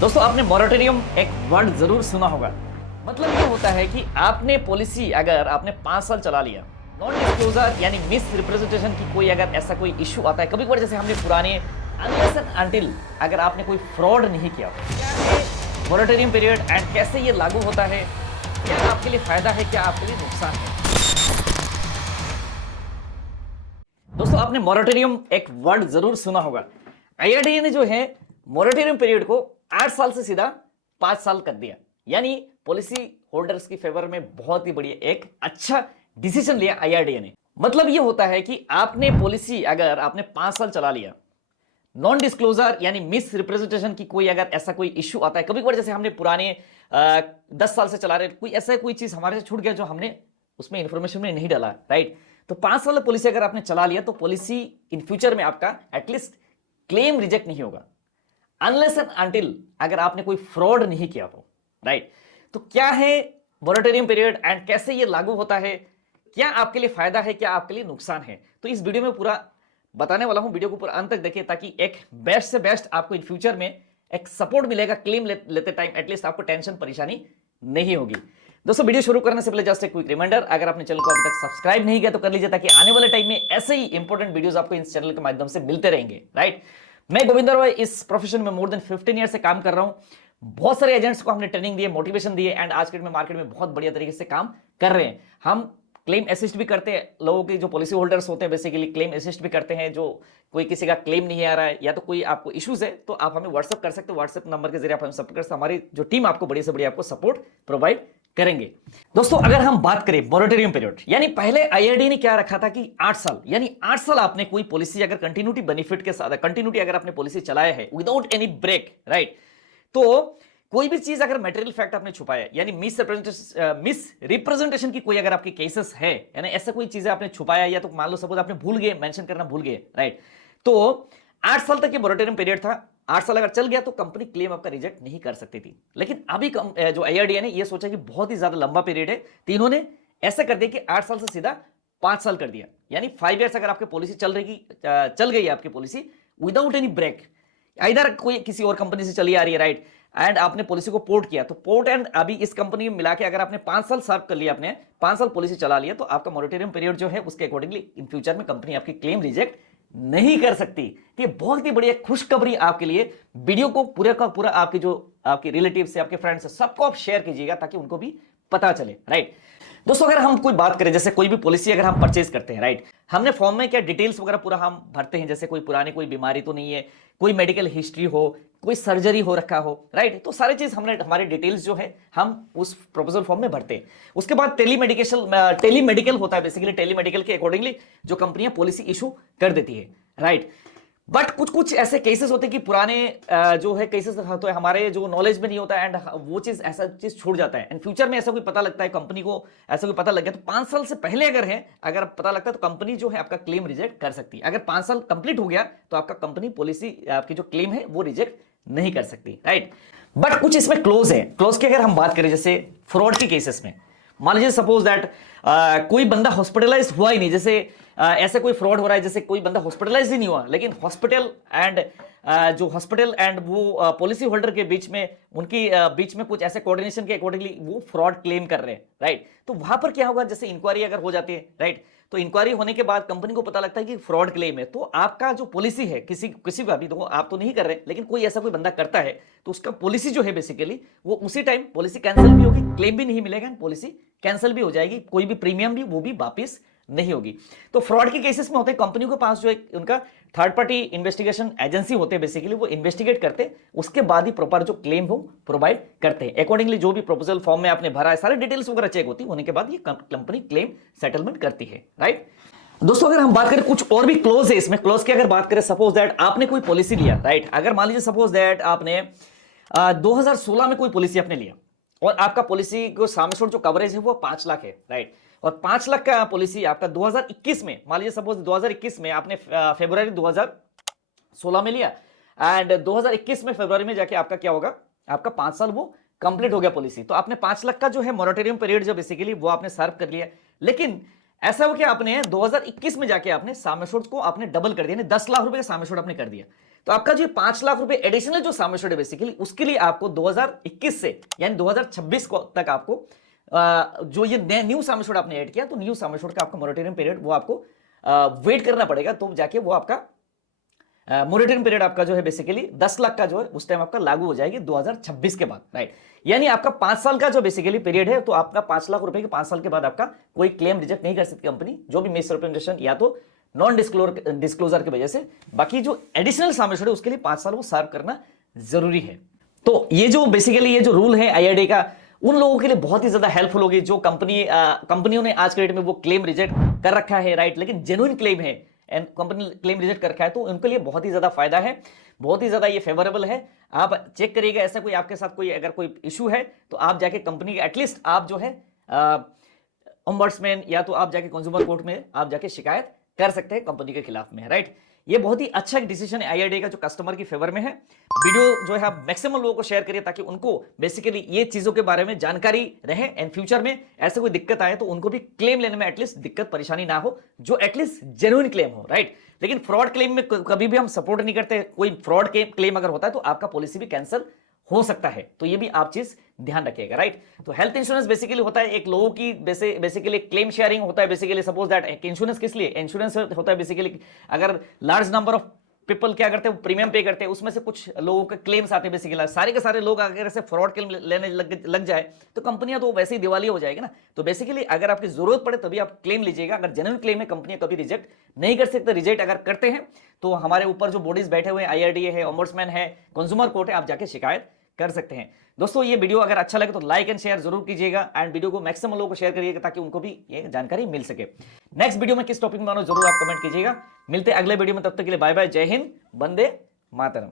दोस्तों आपने मॉरेटोरियम एक वर्ड जरूर सुना होगा। मतलब ये होता है कि आपने पॉलिसी अगर आपने 5 साल चला लिया, नॉन डिस्क्लोजर यानी मिस रिप्रेजेंटेशन की कोई अगर ऐसा कोई इशू आता है, कभी कभार जैसे हमने पुराने अनलेस एंड अनटिल अगर आपने कोई फ्रॉड नहीं किया, क्या है मॉरेटोरियम पीरियड एंड कैसे ये लागू होता है, क्या आपके लिए फायदा है, क्या आपके लिए नुकसान है। दोस्तों आपने मॉरेटोरियम एक वर्ड जरूर सुना होगा। आईआरडीए ने जो है मॉरेटोरियम पीरियड को 8 साल से सीधा 5 साल कर दिया, यानी पॉलिसी होल्डर्स की फेवर में बहुत ही बढ़िया एक अच्छा डिसीजन लिया आईआरडीए ने। मतलब ये होता है कि आपने पॉलिसी अगर आपने 5 साल चला लिया, नॉन डिस्क्लोजर यानी मिस रिप्रेजेंटेशन की कोई अगर ऐसा कोई इश्यू आता है, कभी कभार जैसे हमने पुराने 10 साल से चला रहे कोई ऐसा कोई चीज हमारे से छूट गया जो हमने उसमें इंफॉर्मेशन में नहीं डाला, राइट। तो 5 साल पॉलिसी अगर आपने चला लिया तो पॉलिसी इन फ्यूचर में आपका एटलीस्ट क्लेम रिजेक्ट नहीं होगा अनलेस एंड अनटिल अगर आपने कोई फ्रॉड नहीं किया तो, राइट। तो क्या है मॉरेटोरियम पीरियड एंड कैसे ये लागू होता है, क्या आपके लिए फायदा है, क्या आपके लिए नुकसान है, तो इस वीडियो में पूरा बताने वाला हूं। वीडियो को पूरा अंत तक देखिए ताकि एक बेस्ट से बेस्ट आपको इन फ्यूचर में एक सपोर्ट मिलेगा क्लेम लेते टाइम, एटलीस्ट आपको टेंशन परेशानी नहीं होगी। दोस्तों वीडियो शुरू करने से पहले जस्ट एक क्विक रिमाइंडर, अगर आपने चैनल को अभी तक सब्सक्राइब नहीं किया तो कर लीजिए ताकि आने वाले टाइम में ऐसे ही इंपॉर्टेंट वीडियोस आपको इस चैनल के माध्यम से मिलते रहेंगे, राइट। मैं गोविंदर भाई इस प्रोफेशन में मोर देन 15 ईयर से काम कर रहा हूं। बहुत सारे एजेंट्स को हमने ट्रेनिंग दी है, मोटिवेशन दी है एंड आज के मार्केट में बहुत बढ़िया तरीके से काम कर रहे हैं। हम क्लेम असिस्ट भी करते हैं, लोगों के जो पॉलिसी होल्डर्स होते हैं बेसिकली क्लेम असिस्ट भी करते हैं। जो कोई किसी का क्लेम नहीं आ रहा है या तो कोई आपको इश्यूज है तो आप हमें व्हाट्सअप कर सकते हो, व्हाट्सएप नंबर के जरिए आप हमें सपोर्ट कर सकते हैं। हमारी जो टीम आपको बड़ी से बड़ी आपको सपोर्ट प्रोवाइड करेंगे। दोस्तों अगर हम बात करें मॉरेटोरियम पीरियड, यानी पहले आईआरडी ने क्या रखा था कि 8 साल, यानी 8 साल आपने कोई पॉलिसी अगर कंटिन्यूटी बेनिफिट के साथ कंटिन्यूटी अगर आपने पॉलिसी चलाया है विदाउट एनी ब्रेक, राइट, तो कोई भी चीज अगर मटेरियल फैक्ट आपने छुपाया यानी मिस रिप्रेजेंटेशन की कोई अगर आपके केसेस है, यानी ऐसा कोई चीज आपने छुपाया या तो मान लो सपोज आपने भूल गए मेंशन करना भूल गए, राइट, तो 8 साल तक ये मॉरेटोरियम पीरियड था। 8 साल अगर चल गया तो कंपनी क्लेम आपका रिजेक्ट नहीं कर सकती थी। लेकिन अभी जो आईआरडीए ने ये सोचा कि बहुत ही ज्यादा लंबा पीरियड है, तो इन्होंने ऐसा कर दिया कि 8 साल से सीधा 5 साल कर दिया, यानी 5 ईयर्स अगर आपकी पॉलिसी चल गई है आपकी पॉलिसी विदाउट एनी ब्रेक, इधर कोई किसी और कंपनी से चली आ रही है, राइट, एंड आपने पॉलिसी को पोर्ट किया, तो पोर्ट एंड अभी इस कंपनी में मिला के अगर आपने 5 साल सर्व कर लिया, आपने 5 साल पॉलिसी चला लिया, तो आपका मॉरेटोरियम पीरियड जो है उसके अकॉर्डिंगली इन फ्यूचर में कंपनी आपकी क्लेम रिजेक्ट नहीं कर सकती। ये बहुत ही बढ़िया खुशखबरी आपके लिए। वीडियो को पूरा का पूरा आपके जो आपके रिलेटिव से आपके फ्रेंड्स से सबको आप शेयर कीजिएगा ताकि उनको भी पता चले, राइट। दोस्तों अगर हम कोई बात करें, जैसे कोई भी पॉलिसी अगर हम परचेज करते हैं, राइट, हमने फॉर्म में क्या डिटेल्स वगैरह पूरा हम भरते हैं, जैसे कोई पुरानी कोई बीमारी तो नहीं है, कोई मेडिकल हिस्ट्री हो, कोई सर्जरी हो रखा हो, राइट, तो सारी चीज हमने हमारे डिटेल्स जो है हम उस प्रपोजल फॉर्म में भरते हैं। उसके बाद टेलीमेडिकल होता है, बेसिकली टेलीमेडिकल के अकॉर्डिंगली जो कंपनियां पॉलिसी इशू कर देती है, राइट। बट कुछ ऐसे केसेस होते हैं कि पुराने जो है केसेस होते हैं हमारे जो नॉलेज में नहीं होता है एंड वो चीज ऐसा चीज छूट जाता है एंड फ्यूचर में ऐसा कोई पता लगता है कंपनी को, ऐसा कोई पता लग गया तो 5 साल से पहले अगर पता लगता है तो कंपनी जो है आपका क्लेम रिजेक्ट कर सकती है। अगर 5 साल कंप्लीट हो गया तो आपका कंपनी पॉलिसी आपकी जो क्लेम है वो रिजेक्ट नहीं कर सकती, राइट। बट कुछ इसमें क्लोज है। क्लोज की अगर हम बात करें जैसे फ्रॉड के केसेस में, मान लीजिए सपोज दैट कोई बंदा हॉस्पिटलाइज हुआ ही नहीं, जैसे ऐसे कोई फ्रॉड हो रहा है जैसे कोई बंदा हॉस्पिटलाइज ही नहीं हुआ लेकिन हॉस्पिटल एंड वो पॉलिसी होल्डर के बीच में उनकी बीच में कुछ ऐसे कोऑर्डिनेशन के अकॉर्डिंगली वो फ्रॉड क्लेम कर रहे हैं, राइट। तो वहां पर क्या होगा, जैसे इंक्वायरी अगर हो जाती है, राइट, तो इंक्वायरी होने के बाद कंपनी को पता लगता है कि फ्रॉड क्लेम है, तो आपका जो पॉलिसी है किसी का भी, तो आप तो नहीं कर रहे लेकिन कोई ऐसा कोई बंदा करता है तो उसका पॉलिसी जो है बेसिकली वो उसी टाइम पॉलिसी कैंसिल भी होगी, क्लेम भी नहीं मिलेगा, पॉलिसी कैंसिल भी हो जाएगी, कोई भी प्रीमियम भी वो भी वापिस नहीं होगी। तो फ्रॉड के केसेस में होते हैं कंपनी के पास जो एक उनका थर्ड पार्टी इन्वेस्टिगेशन एजेंसी होते हैं, बेसिकली वो इन्वेस्टिगेट करते हैं, उसके बाद ही प्रॉपर जो क्लेम हो प्रोवाइड करते हैं। अकॉर्डिंगली जो भी प्रपोजल फॉर्म में आपने भरा है सारी डिटेल्स वगैरह चेक होती है, होने के बाद ये कंपनी क्लेम सेटलमेंट करती है, राइट। दोस्तों अगर हम बात करें कुछ और भी क्लोज है इसमें, क्लोज की अगर बात करें, सपोज दैट आपने कोई पॉलिसी लिया, राइट, अगर मान लीजिए सपोज दैट आपने 2016 में कोई पॉलिसी आपने लिया और आपका पॉलिसी को सामने जो कवरेज है वो 5 लाख है, राइट, और 5 लाख का पॉलिसी आपका 2021 में, मान लीजिए सपोज 2021 में आपने फरवरी 2016 में लिया एंड 2021 में फरवरी में जाके आपका क्या होगा, आपका 5 साल वो कंप्लीट हो गया पॉलिसी, तो आपने 5 लाख का जो है मॉरेटोरियम पीरियड जो बेसिकली वो आपने सर्व कर लिया। लेकिन ऐसा हो कि आपने 2021 में जाके आपने साम एश्योर्ड को आपने डबल कर दिया, 10 लाख रुपए का साम एश्योर्ड आपने कर दिया। तो आपका जो 5 लाख रुपए एडिशनल जो सम एश्योर्ड है बेसिकली उसके लिए आपको 2021 से यानी 2026 को तक आपको जो ये न्यू सम एश्योर्ड आपने ऐड किया तो न्यू सम एश्योर्ड का आपका मोरेटोरियम पीरियड वो आपको वेट करना पड़ेगा, तो जाके वो आपका मोरेटोरियम पीरियड आपका जो है बेसिकली 10 लाख का जो है उस टाइम आपका लागू हो जाएगी 2026 के बाद, राइट। यानी आपका 5 साल का जो बेसिकली पीरियड है, तो आपका 5 लाख रुपए के 5 साल के बाद आपका कोई क्लेम रिजेक्ट नहीं कर सकती कंपनी, जो भी मिसरिप्रेजेंटेशन या तो नॉन डिस्क्लोजर की वजह से। बाकी जो एडिशनल सम एश्योर्ड है उसके लिए 5 साल वो सर्व करना जरूरी है। तो ये जो बेसिकली ये जो रूल है IRDAI का उन लोगों के लिए बहुत ही ज्यादा हेल्पफुल होगी जो कंपनियों ने आज के डेट में वो क्लेम रिजेक्ट कर रखा है, राइट, लेकिन जेन्युइन क्लेम है एंड कंपनी क्लेम रिजेक्ट कर रखा है, तो उनके लिए बहुत ही ज्यादा फायदा है, बहुत ही ज्यादा ये फेवरेबल है। आप चेक करिएगा, ऐसा कोई आपके साथ कोई अगर कोई इशू है तो आप जाके कंपनी के एटलीस्ट आप जो है ओम्बड्समैन या तो आप जाके कंज्यूमर कोर्ट में आप जाके शिकायत कर सकते हैं कंपनी के खिलाफ में, राइट। ये बहुत ही अच्छा डिसीजन है IRDAI का जो कस्टमर की फेवर में है। वीडियो जो है आप मैक्सिमम लोगों को शेयर करिए ताकि उनको बेसिकली ये चीजों के बारे में जानकारी रहे एंड फ्यूचर में ऐसे कोई दिक्कत आए तो उनको भी क्लेम लेने में एटलीस्ट दिक्कत परेशानी ना हो, जो एटलीस्ट जेन्युइन क्लेम हो, राइट। लेकिन फ्रॉड क्लेम में कभी भी हम सपोर्ट नहीं करते, कोई फ्रॉड क्लेम अगर होता है तो आपका पॉलिसी भी कैंसिल हो सकता है, तो ये भी आप चीज ध्यान रखिएगा, राइट। तो हेल्थ इंश्योरेंस बेसिकली होता है एक लोगों की बेसिकली क्लेम शेयरिंग होता है बेसिकली। सपोज दैट इंश्योरेंस किस लिए, इंश्योरेंस होता है बेसिकली अगर लार्ज नंबर ऑफ पीपल क्या करते हैं वो प्रीमियम पे करते हैं, उसमें से कुछ लोगों के क्लेम्स आते हैं बेसिकली, सारे के सारे लोग अगर ऐसे फ्रॉड क्लेम लेने लग जाए तो कंपनियां तो वैसे ही दिवालिया हो जाएगी ना। तो बेसिकली अगर आपकी जरूरत पड़े तभी आप क्लेम लीजिएगा, अगर जेन्युइन क्लेम है कंपनियां कभी रिजेक्ट नहीं कर सकते। रिजेक्ट अगर करते हैं तो हमारे ऊपर जो बॉडीज बैठे हुए हैं IRDAI है, ओम्बड्समैन है, कंज्यूमर कोर्ट है, आप जाके शिकायत कर सकते हैं। दोस्तों ये वीडियो अगर अच्छा लगे तो लाइक एंड शेयर जरूर कीजिएगा एंड वीडियो को मैक्सिमम लोगों को शेयर करिएगा ताकि उनको भी ये जानकारी मिल सके। नेक्स्ट वीडियो में किस टॉपिक में आना जरूर आप कमेंट कीजिएगा। मिलते हैं अगले वीडियो में, तब तक के लिए बाय बाय, जय हिंद, वंदे मातरम।